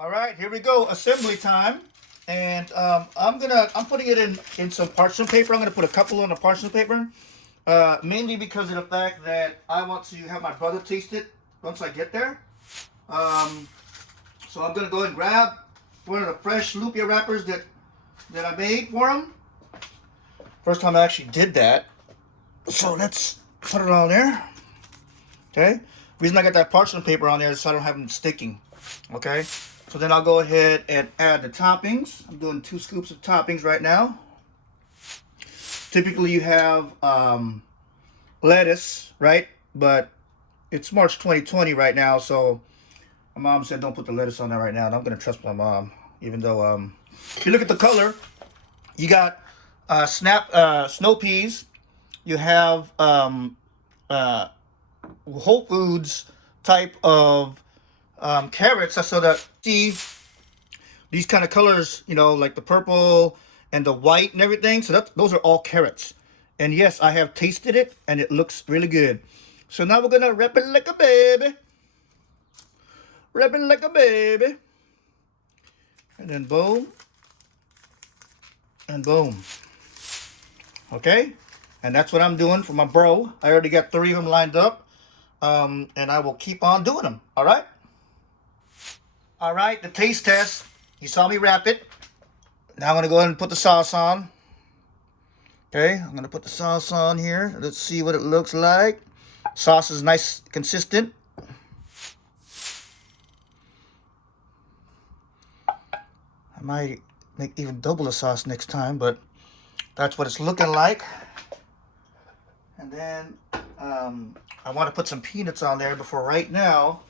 All right, here we go. Assembly time. And I'm putting it in some parchment paper. I'm gonna put a couple on the parchment paper, mainly because of the fact that I want to have my brother taste it once I get there. So I'm gonna go and grab one of the fresh Lumpia wrappers that I made for him. First time I actually did that. So let's put it on there. Okay. Reason I got that parchment paper on there is so I don't have them sticking. Okay. So then I'll go ahead and add the toppings. I'm doing 2 scoops of toppings right now. Typically you have lettuce, right? But it's March 2020 right now, so my mom said don't put the lettuce on there right now. And I'm gonna trust my mom, even though if you look at the color, you got snow peas. You have Whole Foods type of carrots. So that see these kind of colors, you know, like the purple and the white and everything. So those are all carrots. And yes, I have tasted it and it looks really good. So now we're gonna wrap it like a baby. Wrap it like a baby. And then boom. And boom. Okay? And that's what I'm doing for my bro. I already got 3 of them lined up. And I will keep on doing them. Alright? Alright, the taste test. You saw me wrap it. Now I'm going to go ahead and put the sauce on. Okay, I'm going to put the sauce on here. Let's see what it looks like. Sauce is nice, consistent. I might make even double the sauce next time, but that's what it's looking like. And then I want to put some peanuts on there, but for right now,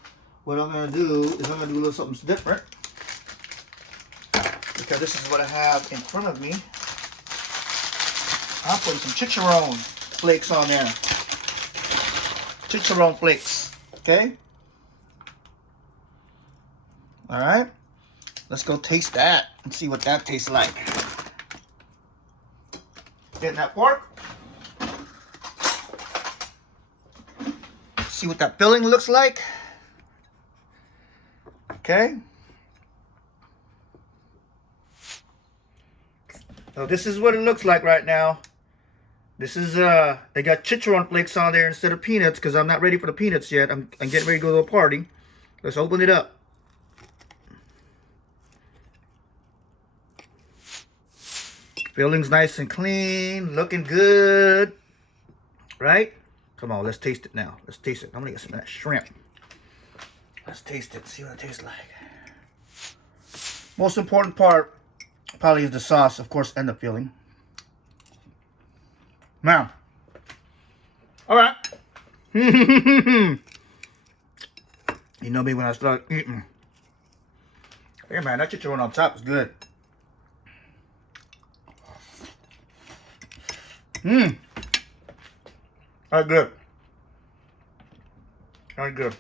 what I'm going to do is I'm going to do a little something different. Because this is what I have in front of me. I'm putting some chicharron flakes on there. Chicharron flakes. Okay? Alright. Let's go taste that and see what that tastes like. Getting that fork. See what that filling looks like. Okay. So this is what it looks like right now. This is they got chicharron flakes on there instead of peanuts because I'm not ready for the peanuts yet. I'm getting ready to go to a party. Let's open it up. Filling's nice and clean, looking good. Right? Come on, let's taste it now. Let's taste it. I'm gonna get some of that shrimp. Let's taste it, see what it tastes like. Most important part probably is the sauce, of course, and the filling. Now, all right. You know me when I start eating. Hey man, that chicharron on top is good. That's good. Very good.